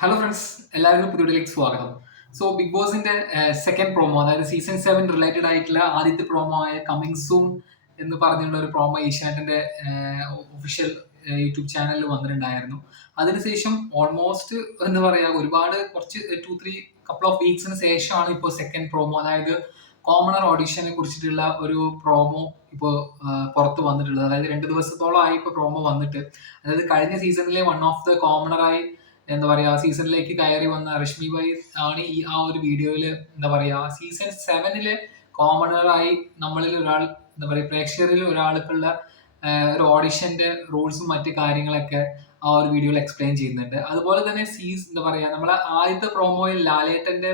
Hello friends എല്ലാവർക്കും പുതിയതിലേക്ക് സ്വാഗതം. സോ ബിഗ് ബോസിന്റെ സെക്കൻഡ് പ്രോമോ അതായത് സീസൺ സെവൻ റിലേറ്റഡ് ആയിട്ടുള്ള ആദ്യത്തെ പ്രോമോ ആയ കമ്മിങ് സൂൺ എന്ന് പറഞ്ഞുള്ള ഒരു പ്രോമോ ഏഷ്യാനെറ്റിന്റെ ഒഫീഷ്യൽ യൂട്യൂബ് ചാനലിൽ വന്നിട്ടുണ്ടായിരുന്നു. അതിനുശേഷം ഓൾമോസ്റ്റ് എന്ന് പറയാ ഒരുപാട് കുറച്ച് ടു ത്രീ കപ്പിൾ ഓഫ് വീക്സിന് ശേഷമാണ് ഇപ്പോൾ സെക്കൻഡ് പ്രോമോ അതായത് കോമണർ ഓഡിഷനെ കുറിച്ചിട്ടുള്ള ഒരു പ്രോമോ ഇപ്പോൾ പുറത്ത് വന്നിട്ടുള്ളത്. അതായത് രണ്ട് ദിവസത്തോളമായി ഇപ്പോൾ പ്രോമോ വന്നിട്ട്. അതായത് കഴിഞ്ഞ സീസണിലെ വൺ ഓഫ് ദ കോമണറായി എന്താ പറയാ സീസണിലേക്ക് കയറി വന്ന രശ്മി ഭായ് ആണ് ഈ ആ ഒരു വീഡിയോയിൽ എന്താ പറയാ സീസൺ സെവനിലെ കോമണറായി നമ്മളിൽ ഒരാൾ എന്താ പറയാ പ്രേക്ഷകരിൽ ഒരാൾക്കുള്ള ഒരു ഓഡിഷന്റെ റൂൾസും മറ്റു കാര്യങ്ങളൊക്കെ ആ ഒരു വീഡിയോയിൽ എക്സ്പ്ലെയിൻ ചെയ്യുന്നുണ്ട്. അതുപോലെ തന്നെ സീസ് എന്താ പറയാ നമ്മളെ ആദ്യത്തെ പ്രോമോയിൽ ലാലേട്ടന്റെ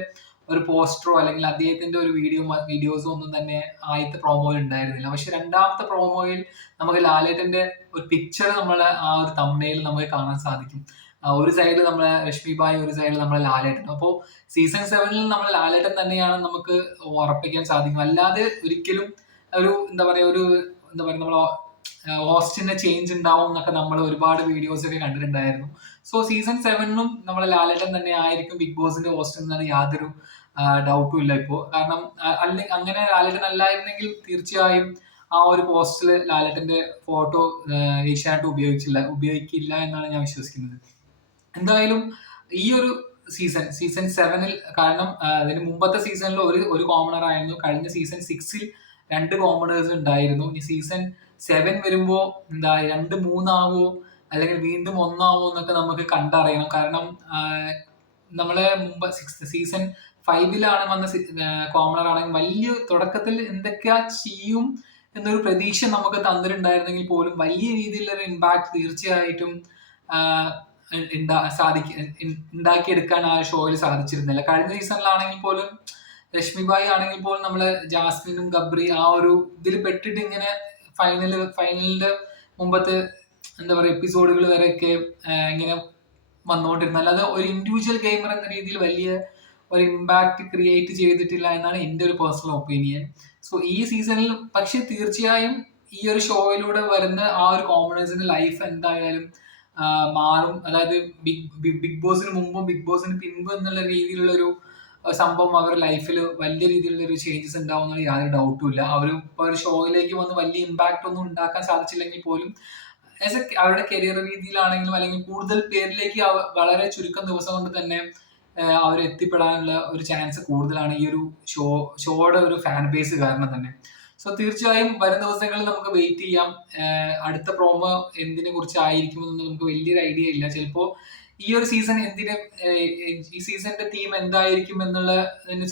ഒരു പോസ്റ്ററോ അല്ലെങ്കിൽ അദ്ദേഹത്തിന്റെ ഒരു വീഡിയോ വീഡിയോസോ ഒന്നും തന്നെ ആദ്യത്തെ പ്രോമോയിൽ ഉണ്ടായിരുന്നില്ല. പക്ഷെ രണ്ടാമത്തെ പ്രോമോയിൽ നമുക്ക് ലാലേട്ടന്റെ ഒരു പിക്ചർ നമ്മൾ ആ ഒരു തമ്മയിൽ നമുക്ക് കാണാൻ സാധിക്കും. ഒരു സൈഡിൽ നമ്മളെ രശ്മി ബായ് ഒരു സൈഡിൽ നമ്മളെ ലാലേട്ടൻ. അപ്പോൾ സീസൺ സെവനിൽ നമ്മൾ ലാലേട്ടൻ തന്നെയാണ് നമുക്ക് ഉറപ്പിക്കാൻ സാധിക്കും അല്ലാതെ ഒരിക്കലും ഒരു എന്താ പറയാ ഒരു എന്താ പറയാ നമ്മൾ ഹോസ്റ്റിന്റെ ചേഞ്ച് ഉണ്ടാവും എന്നൊക്കെ നമ്മൾ ഒരുപാട് വീഡിയോസ് ഒക്കെ കണ്ടിട്ടുണ്ടായിരുന്നു. സോ സീസൺ സെവനിലും നമ്മളെ ലാലേട്ടൻ തന്നെ ആയിരിക്കും ബിഗ് ബോസിന്റെ ഹോസ്റ്റ് എന്നാണ് യാതൊരു ഡൗട്ടും ഇല്ല ഇപ്പോൾ കാരണം അല്ലെ അങ്ങനെ ലാലേട്ടൻ അല്ലായിരുന്നെങ്കിൽ തീർച്ചയായും ആ ഒരു പോസ്റ്റിൽ ലാലേട്ടന്റെ ഫോട്ടോ ഏഷ്യാനായിട്ട് ഉപയോഗിച്ചില്ല ഉപയോഗിക്കില്ല എന്നാണ് ഞാൻ വിശ്വസിക്കുന്നത്. എന്തായാലും ഈ ഒരു സീസൺ സീസൺ സെവനിൽ കാരണം അതിന് മുമ്പത്തെ സീസണിൽ ഒരു ഒരു കോമണർ ആയിരുന്നു. കഴിഞ്ഞ സീസൺ സിക്സിൽ രണ്ട് കോമണേഴ്സ് ഉണ്ടായിരുന്നു. ഇനി സീസൺ സെവൻ വരുമ്പോൾ എന്താ രണ്ട് മൂന്നാവോ അല്ലെങ്കിൽ വീണ്ടും ഒന്നാവോ എന്നൊക്കെ നമുക്ക് കണ്ടറിയണം. കാരണം നമ്മളെ മുമ്പ് സിക്സ് സീസൺ ഫൈവിലാണ് വന്ന കോമണർ ആണെങ്കിൽ വലിയ തുടക്കത്തിൽ എന്തൊക്കെയാ ചെയ്യും എന്നൊരു പ്രതീക്ഷ നമുക്ക് തന്നിട്ടുണ്ടായിരുന്നെങ്കിൽ പോലും വലിയ രീതിയിലുള്ള ഇമ്പാക്ട് തീർച്ചയായിട്ടും സാധിക്ക ഉണ്ടാക്കിയെടുക്കാൻ ആ ഷോയിൽ സാധിച്ചിരുന്നില്ല. കഴിഞ്ഞ സീസണിലാണെങ്കിൽ പോലും രശ്മി ആണെങ്കിൽ പോലും നമ്മൾ ജാസ്മിനും ഗബ്രി ആ ഒരു ഇതിൽ പെട്ടിട്ട് ഇങ്ങനെ ഫൈനൽ ഫൈനലിന്റെ മുമ്പത്തെ എന്താ പറയുക എപ്പിസോഡുകൾ വരെയൊക്കെ ഇങ്ങനെ വന്നുകൊണ്ടിരുന്നത് അല്ലാതെ ഒരു ഇൻഡിവിജ്വൽ ഗെയിമർ എന്ന രീതിയിൽ വലിയ ഒരു ഇമ്പാക്ട് ക്രിയേറ്റ് ചെയ്തിട്ടില്ല എന്നാണ് എന്റെ ഒരു പേഴ്സണൽ ഒപ്പീനിയൻ സോ ഈ സീസണിൽ പക്ഷെ തീർച്ചയായും ഈ ഒരു ഷോയിലൂടെ വരുന്ന ആ ഒരു കോമഡേഴ്സിന്റെ ലൈഫ് എന്തായാലും മാറും. അതായത് ബിഗ് ബിഗ് ബോസിന് മുമ്പും ബിഗ് ബോസിന് പിൻപും എന്നുള്ള രീതിയിലുള്ള ഒരു സംഭവം അവരുടെ ലൈഫിൽ വലിയ രീതിയിലുള്ള ഒരു ചേഞ്ചസ് ഉണ്ടാവും എന്നുള്ള യാതൊരു ഡൗട്ടും ഇല്ല. അവർ ഇപ്പോൾ ഒരു ഷോയിലേക്ക് വന്ന് വലിയ ഇമ്പാക്റ്റ് ഒന്നും ഉണ്ടാക്കാൻ സാധിച്ചില്ലെങ്കിൽ പോലും ആസ് എ അവരുടെ കരിയർ രീതിയിലാണെങ്കിലും അല്ലെങ്കിൽ കൂടുതൽ പേരിലേക്ക് വളരെ ചുരുക്കം ദിവസം കൊണ്ട് തന്നെ അവർ എത്തിപ്പെടാനുള്ള ഒരു ചാൻസ് കൂടുതലാണ് ഈ ഒരു ഷോ ഷോയുടെ ഒരു ഫാൻ ബേസ് കാരണം തന്നെ. സോ തീർച്ചയായും വരും ദിവസങ്ങളിൽ നമുക്ക് വെയിറ്റ് ചെയ്യാം. അടുത്ത പ്രോമോ എന്തിനെ കുറിച്ച് ആയിരിക്കുമെന്ന് നമുക്ക് വലിയൊരു ഐഡിയ ഇല്ല. ചിലപ്പോ ഈ ഒരു സീസൺ എന്തിനെ ഈ സീസണിന്റെ തീം എന്തായിരിക്കും എന്നുള്ള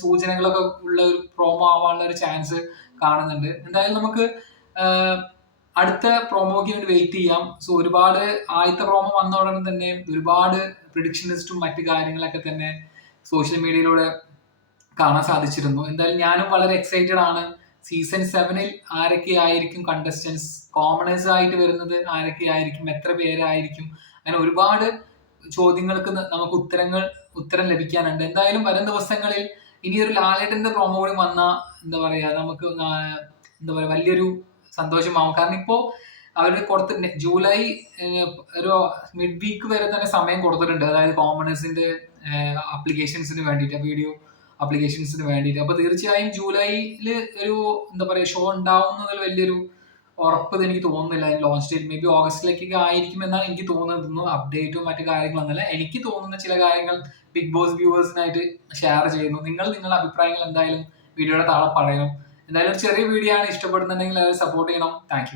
സൂചനകളൊക്കെ ഉള്ള ഒരു പ്രോമോ ആവാനുള്ള ഒരു ചാൻസ് കാണുന്നുണ്ട്. എന്തായാലും നമുക്ക് അടുത്ത പ്രോമോക്ക് വേണ്ടി വെയിറ്റ് ചെയ്യാം. സോ ഒരുപാട് ആദ്യത്തെ പ്രോമോ വന്ന ഉടനെ തന്നെ ഒരുപാട് പ്രിഡിക്ഷനിസ്റ്റും മറ്റു കാര്യങ്ങളൊക്കെ തന്നെ സോഷ്യൽ മീഡിയയിലൂടെ കാണാൻ സാധിച്ചിരുന്നു. എന്തായാലും ഞാനും വളരെ എക്സൈറ്റഡ് ആണ് സീസൺ സെവനിൽ ആരൊക്കെ ആയിരിക്കും കണ്ടസ്റ്റൻസ് കോമണേഴ്സ് ആയിട്ട് വരുന്നത് ആരൊക്കെ ആയിരിക്കും? എത്ര പേരായിരിക്കും? അങ്ങനെ ഒരുപാട് ചോദ്യങ്ങൾക്ക് നമുക്ക് ഉത്തരങ്ങൾ ഉത്തരം ലഭിക്കാനുണ്ട്. എന്തായാലും വരും ദിവസങ്ങളിൽ ഇനി ഒരു ലാലേട്ടന്റെ പ്രോമോ കൂടി വന്ന എന്താ പറയാ നമുക്ക് എന്താ പറയാ വലിയൊരു സന്തോഷമാവും. കാരണം ഇപ്പോ അവർ കൊടുത്ത ജൂലൈ ഒരു മിഡ് വീക്ക് വരെ തന്നെ സമയം കൊടുത്തിട്ടുണ്ട്. അതായത് കോമണേഴ്സിന്റെ ആപ്ലിക്കേഷൻസിന് വേണ്ടിയിട്ട് വീഡിയോ ആപ്ലിക്കേഷൻസിന് വേണ്ടിയിട്ട്. അപ്പൊ തീർച്ചയായും ജൂലൈയിൽ ഒരു എന്താ പറയാ ഷോ ഉണ്ടാവുന്നതിൽ വലിയൊരു ഉറപ്പ് എനിക്ക് തോന്നുന്നില്ല. ലോഞ്ച് ഡേറ്റ് മേ ബി ഓഗസ്റ്റിലേക്കൊക്കെ ആയിരിക്കും എന്നാണ് എനിക്ക് തോന്നുന്നത്. അപ്ഡേറ്റും മറ്റു കാര്യങ്ങളൊന്നുമില്ല. എനിക്ക് തോന്നുന്ന ചില കാര്യങ്ങൾ ബിഗ് ബോസ് വ്യൂവേഴ്സിനായിട്ട് ഷെയർ ചെയ്യുന്നു. നിങ്ങൾ നിങ്ങളുടെ അഭിപ്രായങ്ങൾ എന്തായാലും വീഡിയോയുടെ താഴെ പറയണം. എന്തായാലും ഒരു ചെറിയ വീഡിയോ ആണ് ഇഷ്ടപ്പെടുന്നുണ്ടെങ്കിൽ അത് സപ്പോർട്ട് ചെയ്യണം. താങ്ക്